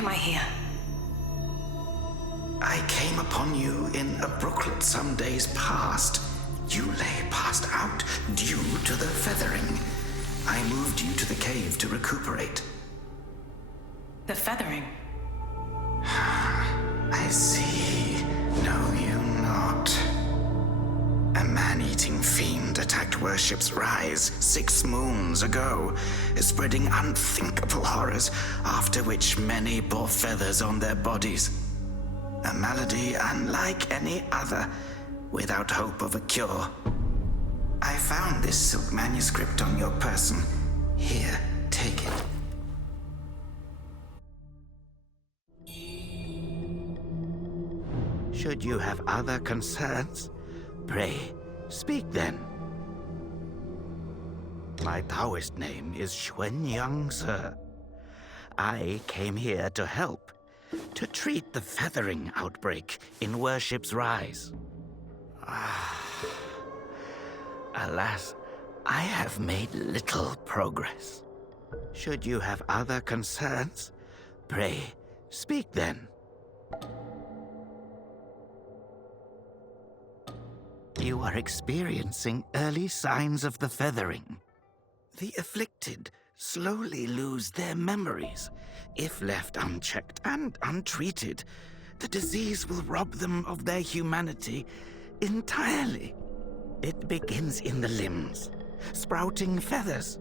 am I here? I came upon you in a brooklet some days past. You lay passed out due to the feathering. I moved you to the cave to recuperate. The feathering? I see. Know you not. A man-eating fiend attacked Worship's Rise 6 moons ago, spreading unthinkable horrors, after which many bore feathers on their bodies. A malady unlike any other, without hope of a cure. I found this silk manuscript on your person. Here, take it. Should you have other concerns, pray, speak then. My Taoist name is Xuanyang, sir. I came here to help, to treat the feathering outbreak in Worship's Rise. Alas, I have made little progress. Should you have other concerns, pray, speak then. You are experiencing early signs of the feathering. The afflicted slowly lose their memories. If left unchecked and untreated, the disease will rob them of their humanity entirely. It begins in the limbs, sprouting feathers.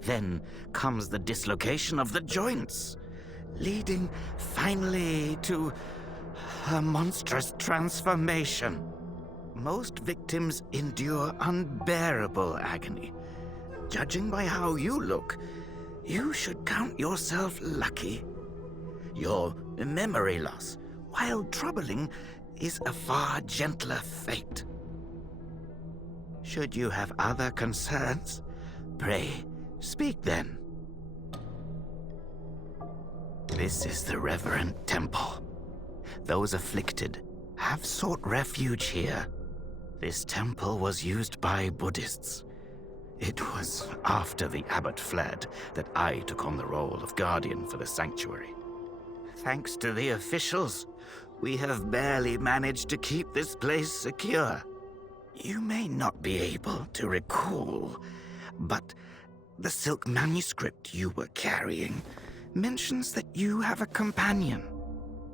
Then comes the dislocation of the joints, leading finally to a monstrous transformation. Most victims endure unbearable agony. Judging by how you look, you should count yourself lucky. Your memory loss, while troubling, is a far gentler fate. Should you have other concerns, pray, speak then. This is the reverent temple. Those afflicted have sought refuge here. This temple was used by Buddhists. It was after the abbot fled that I took on the role of guardian for the sanctuary. Thanks to the officials, we have barely managed to keep this place secure. You may not be able to recall, but the silk manuscript you were carrying mentions that you have a companion.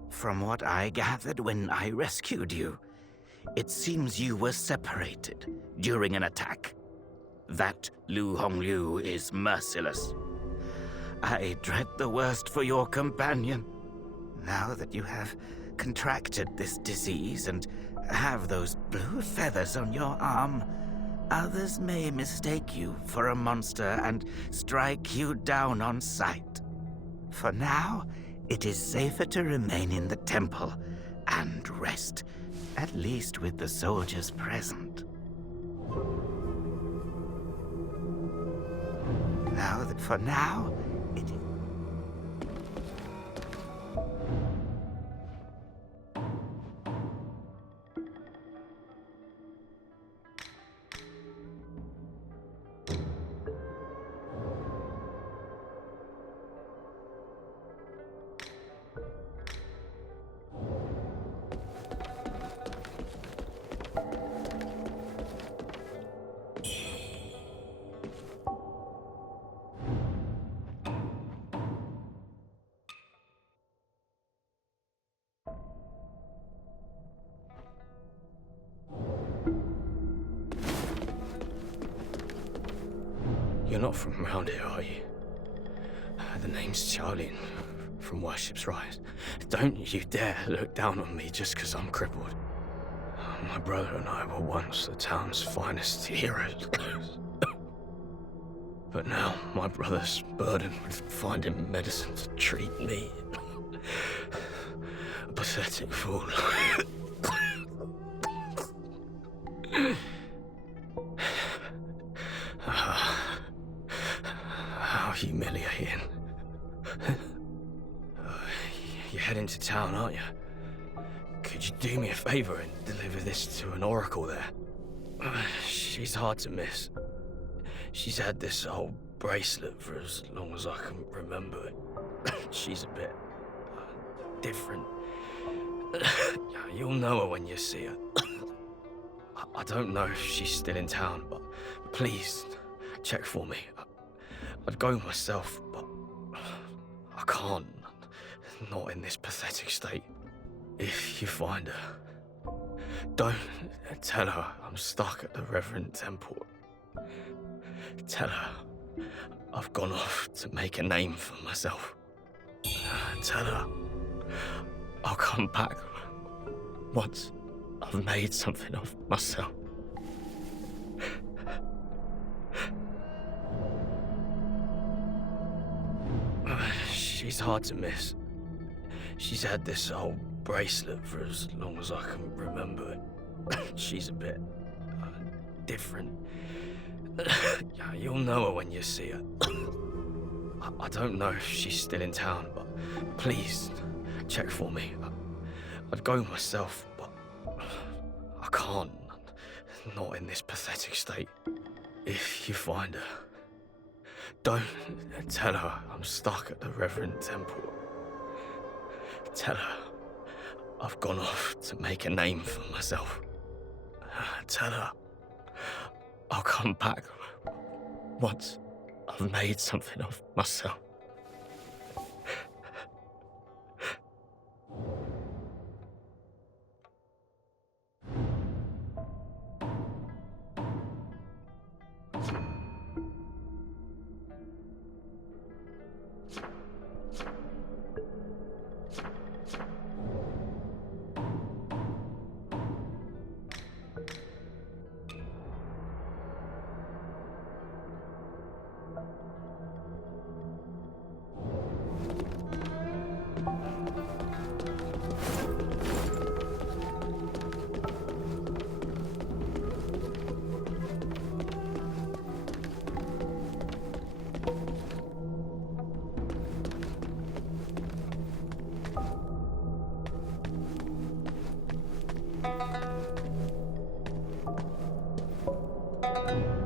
From what I gathered when I rescued you, it seems you were separated during an attack. That Lu Hongliu is merciless. I dread the worst for your companion. Now that you have contracted this disease and have those blue feathers on your arm, others may mistake you for a monster and strike you down on sight. For now, it is safer to remain in the temple and rest, at least with the soldiers present. For now, it is... You're not from around here, are you? The name's Charlie, from Worship's Rise. Don't you dare look down on me just because I'm crippled. My brother and I were once the town's finest heroes. But now my brother's burdened with finding medicine to treat me. A pathetic fool. How humiliating. You're heading to town, aren't you? Could you do me a favor and deliver this to an oracle there? She's hard to miss. She's had this old bracelet for as long as I can remember. She's a bit different. You'll know her when you see her. I don't know if she's still in town, but please, check for me. I'd go myself, but I can't. Not in this pathetic state. If you find her, don't tell her I'm stuck at the Reverend Temple. Tell her I've gone off to make a name for myself. Tell her I'll come back once I've made something of myself. She's hard to miss. She's had this old bracelet for as long as I can remember. She's a bit different. You'll know her when you see her. I don't know if she's still in town, but please, check for me. I'd go myself, but I can't. Not in this pathetic state. If you find her, don't tell her I'm stuck at the Reverend Temple. Tell her I've gone off to make a name for myself. Tell her I'll come back once I've made something of myself.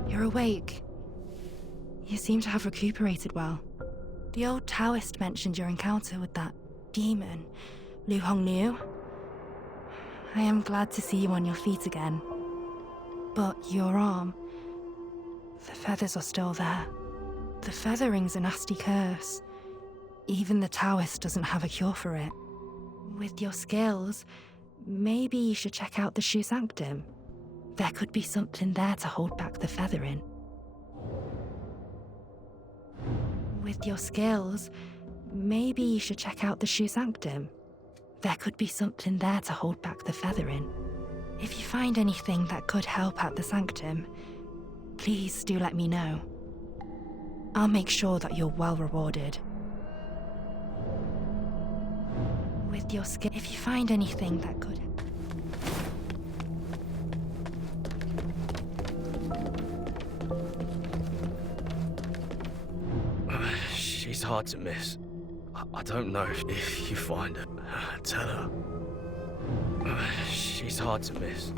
You're awake. You seem to have recuperated well. The old Taoist mentioned your encounter with that demon, Lu Hongniu. I am glad to see you on your feet again. But your arm, the feathers are still there. The feathering's a nasty curse. Even the Taoist doesn't have a cure for it. With your skills, maybe you should check out the Shu Sanctum. There could be something there to hold back the feathering. With your skills, maybe you should check out the Shu Sanctum. There could be something there to hold back the feathering. If you find anything that could help at the Sanctum, please do let me know. I'll make sure that you're well rewarded. With your skill, if you find anything that could... She's hard to miss. I don't know if you find her. Tell her. She's hard to miss.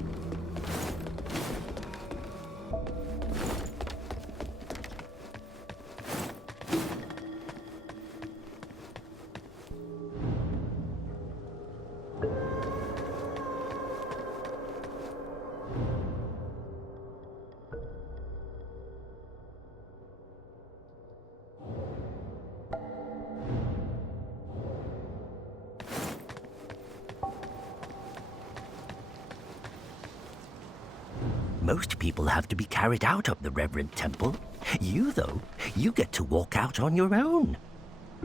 Most people have to be carried out of the Reverend Temple. You, though, you get to walk out on your own.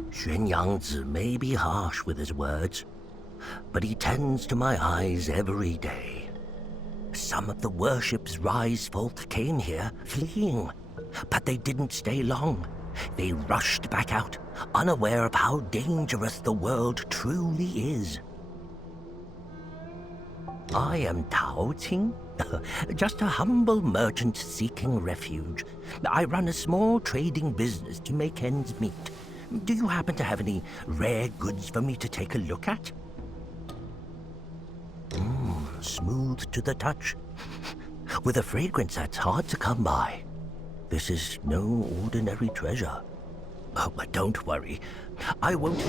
Xuan Yangzi may be harsh with his words, but he tends to my eyes every day. Some of the worship's rise folk came here, fleeing, but they didn't stay long. They rushed back out, unaware of how dangerous the world truly is. I am Tao Ting, just a humble merchant seeking refuge. I run a small trading business to make ends meet. Do you happen to have any rare goods for me to take a look at? Smooth to the touch, with a fragrance that's hard to come by. This is no ordinary treasure. Oh, but don't worry, I won't...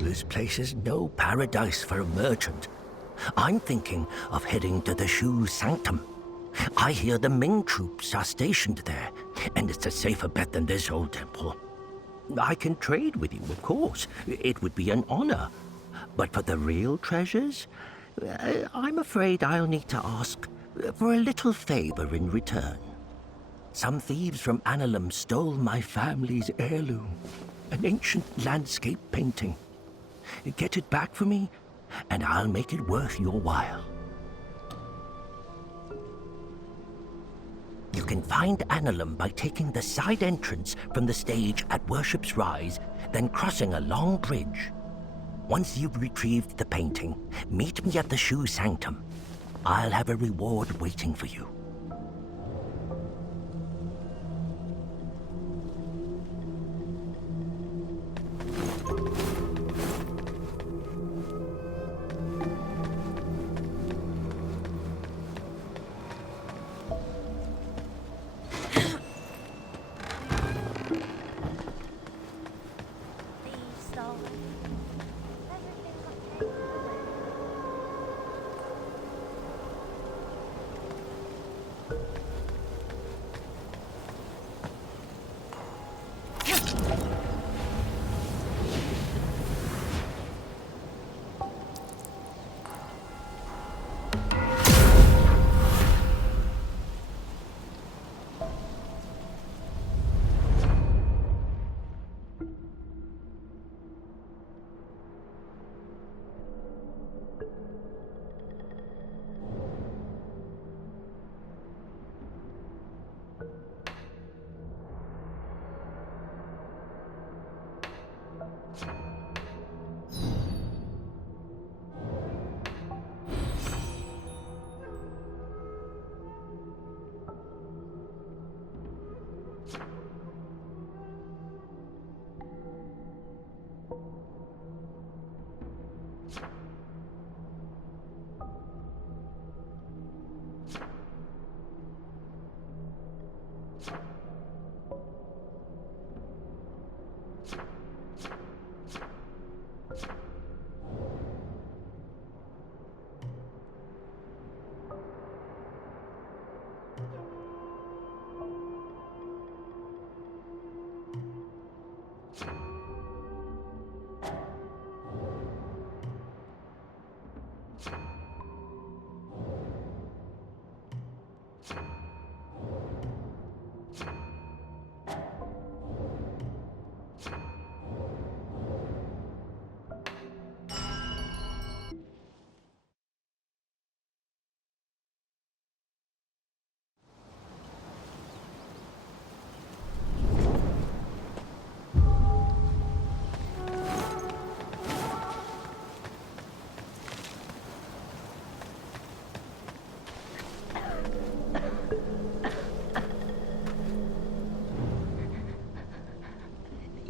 This place is no paradise for a merchant. I'm thinking of heading to the Shu Sanctum. I hear the Ming troops are stationed there, and it's a safer bet than this old temple. I can trade with you, of course. It would be an honor. But for the real treasures, I'm afraid I'll need to ask for a little favor in return. Some thieves from Annalum stole my family's heirloom, an ancient landscape painting. Get it back for me, and I'll make it worth your while. You can find Annalum by taking the side entrance from the stage at Worship's Rise, then crossing a long bridge. Once you've retrieved the painting, meet me at the Shu Sanctum. I'll have a reward waiting for you.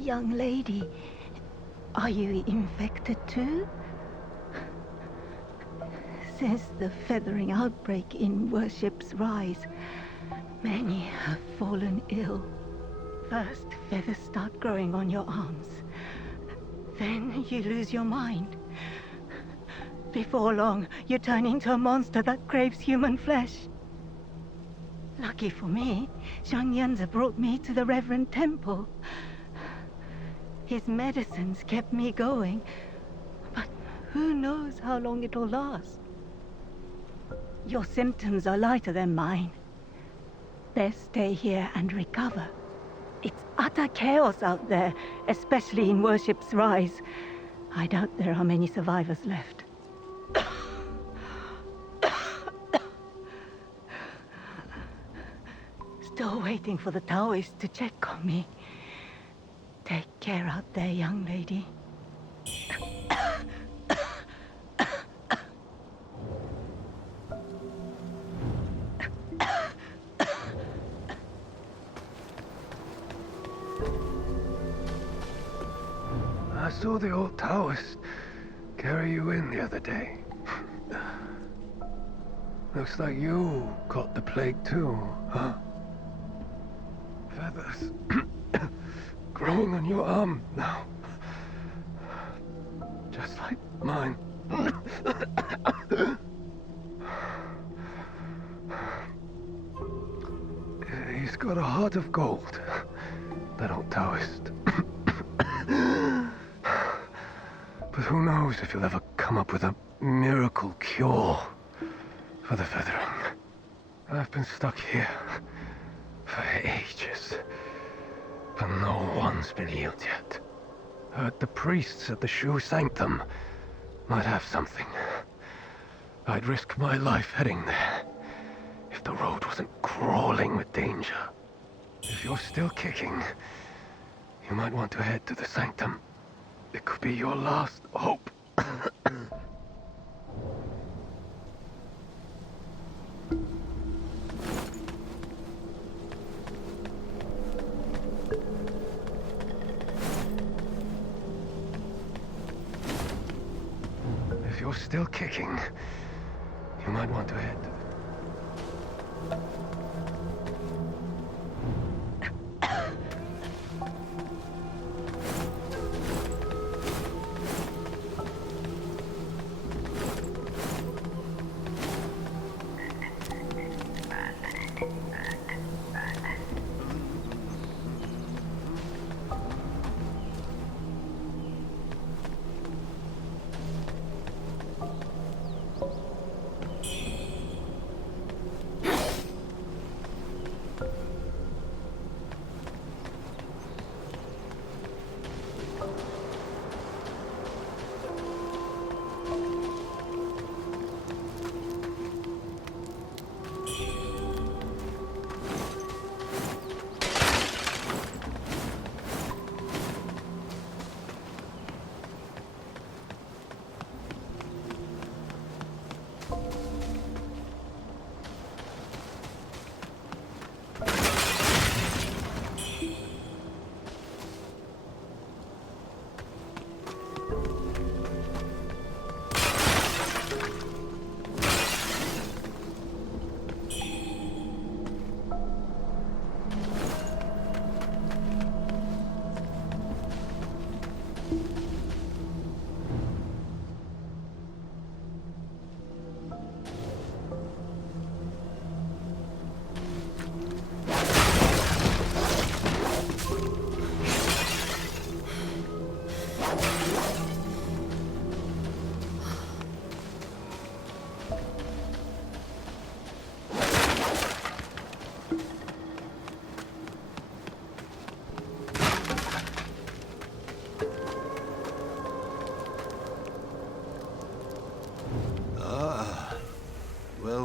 Young lady, are you infected too? Since the feathering outbreak in Worship's Rise, many have fallen ill. First, feathers start growing on your arms. Then you lose your mind. Before long, you turn into a monster that craves human flesh. Lucky for me, Zhang Yanzi brought me to the Reverend Temple. His medicines kept me going, but who knows how long it'll last. Your symptoms are lighter than mine. Best stay here and recover. It's utter chaos out there, especially in Worship's Rise. I doubt there are many survivors left. Still waiting for the Taoists to check on me. Take care out there, young lady. I saw the old Taoist carry you in the other day. Looks like you caught the plague too, huh? Feathers growing on your arm now. mine. He's got a heart of gold, that old Taoist. But who knows if he'll ever come up with a miracle cure for the feathering. I've been stuck here for ages, but no one's been healed yet. Heard the priests at the Shu Sanctum might have something. I'd risk my life heading there if the road wasn't crawling with danger. If you're still kicking, you might want to head to the Sanctum. It could be your last hope. If you're still kicking, you might want to head to the...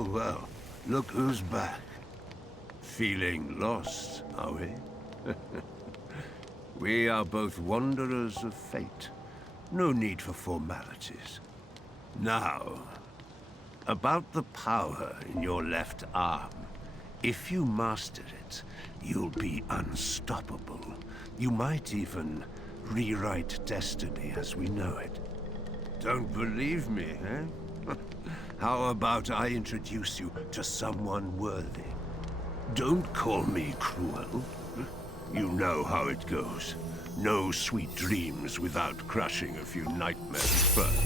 Well, look who's back. Feeling lost, are we? We are both wanderers of fate. No need for formalities. Now, about the power in your left arm. If you master it, you'll be unstoppable. You might even rewrite destiny as we know it. Don't believe me, eh? How about I introduce you to someone worthy? Don't call me cruel. You know how it goes. No sweet dreams without crushing a few nightmares first.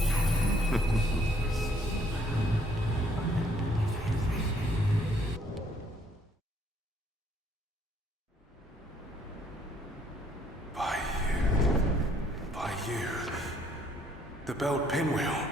By you. The belt pinwheel.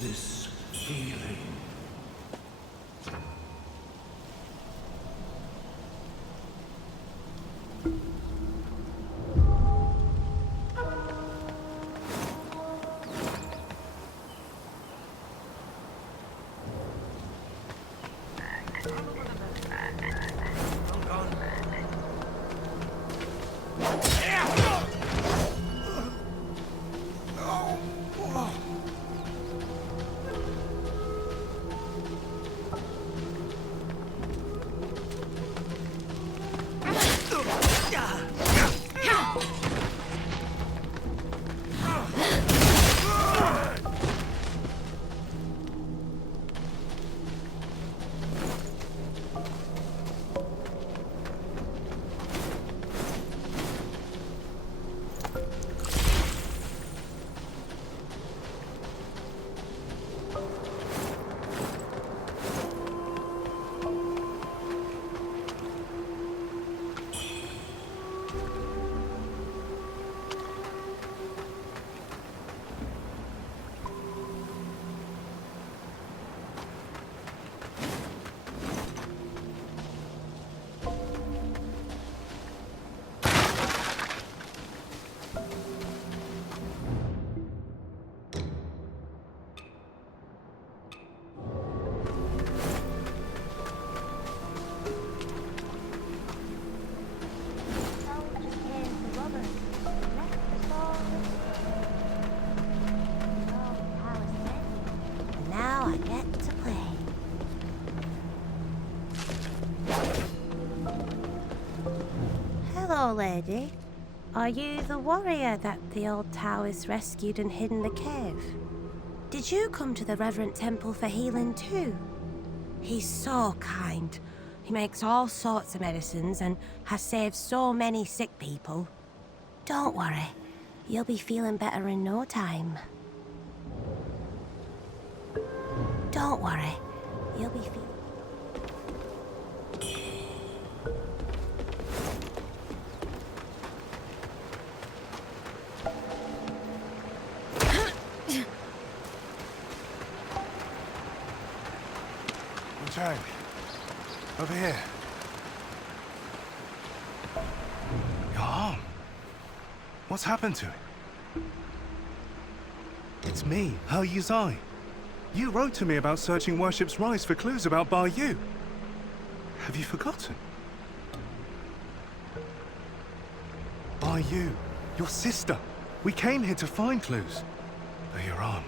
this feeling? Now I get to play. Hello, lady. Are you the warrior that the old towers rescued and hid in the cave? Did you come to the Reverend Temple for healing too? He's so kind. He makes all sorts of medicines and has saved so many sick people. Don't worry. You'll be feeling better in no time. Don't worry. You'll be feeling... Wuchang, over here. Your arm. What's happened to it? It's me, He Yuzai. You wrote to me about searching Worship's Rise for clues about Bar Yu. Have you forgotten? Bar Yu, your sister. We came here to find clues. But your arm.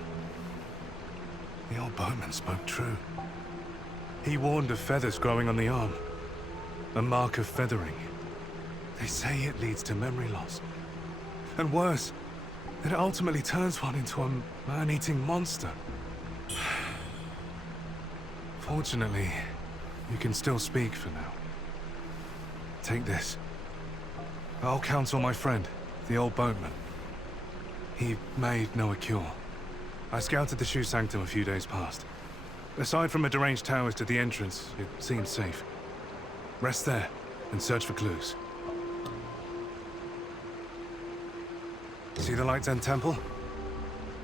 The old boatman spoke true. He warned of feathers growing on the arm. A mark of feathering. They say it leads to memory loss. And worse, that it ultimately turns one into a man-eating monster. Fortunately, you can still speak for now. Take this. I'll counsel my friend, the old boatman. He may know a cure. I scouted the Shu Sanctum a few days past. Aside from a deranged towers to the entrance, it seems safe. Rest there and search for clues. See the Light End Temple?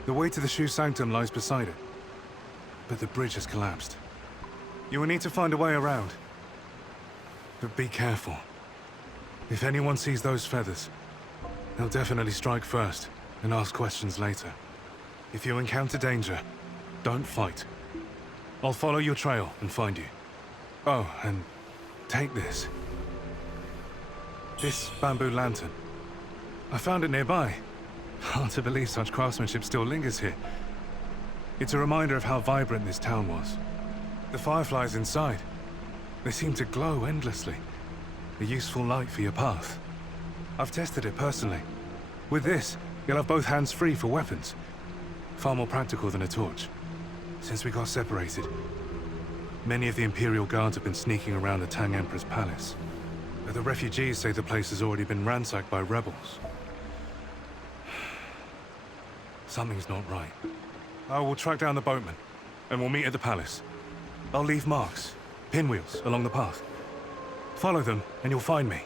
The way to the Shu Sanctum lies beside it. But the bridge has collapsed. You will need to find a way around. But be careful. If anyone sees those feathers, they'll definitely strike first and ask questions later. If you encounter danger, don't fight. I'll follow your trail and find you. Oh, and take this. This bamboo lantern. I found it nearby. Hard to believe such craftsmanship still lingers here. It's a reminder of how vibrant this town was. The fireflies inside, they seem to glow endlessly. A useful light for your path. I've tested it personally. With this, you'll have both hands free for weapons. Far more practical than a torch. Since we got separated, many of the Imperial Guards have been sneaking around the Tang Emperor's palace. But the refugees say the place has already been ransacked by rebels. Something's not right. I will track down the boatman, and we'll meet at the palace. I'll leave marks, pinwheels, along the path. Follow them, and you'll find me.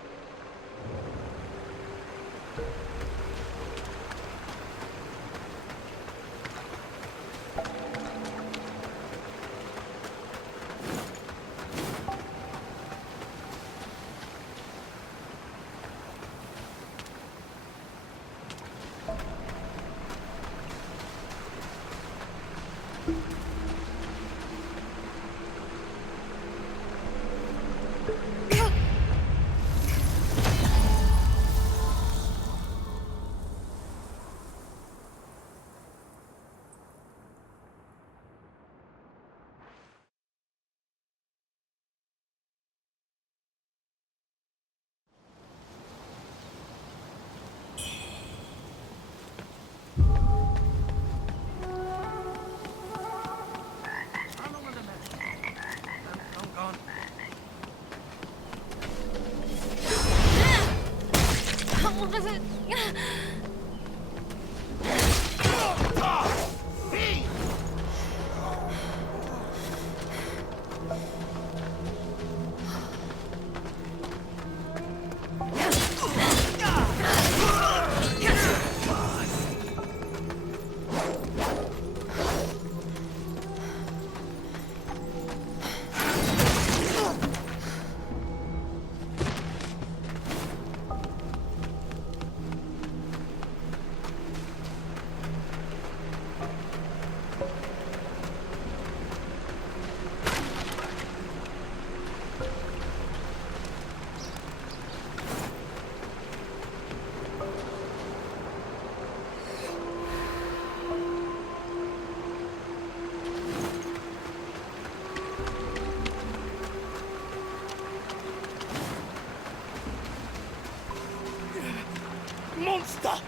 Monster!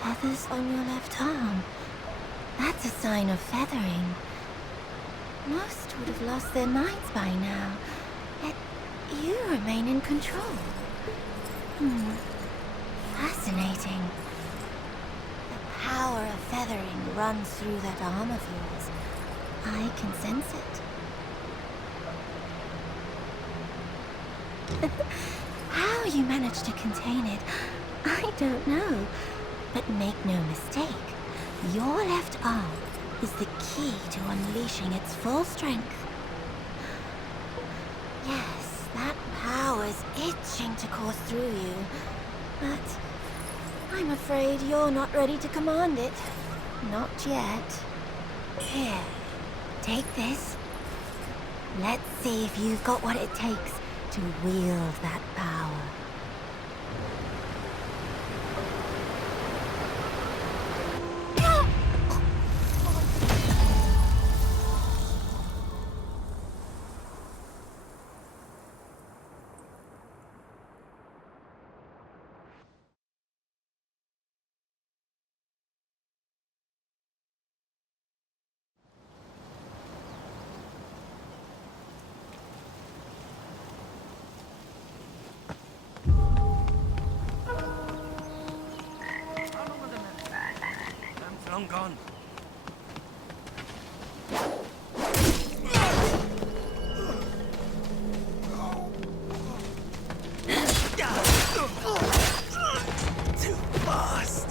Feathers on your left arm. That's a sign of feathering. Most would have lost their minds by now, yet you remain in control. Fascinating. The power of feathering runs through that arm of yours. I can sense it. How you managed to contain it, I don't know. But make no mistake, your left arm is the key to unleashing its full strength. Yes, that power's itching to course through you, but I'm afraid you're not ready to command it. Not yet. Here, take this. Let's see if you've got what it takes to wield that power. Long gone. Too fast.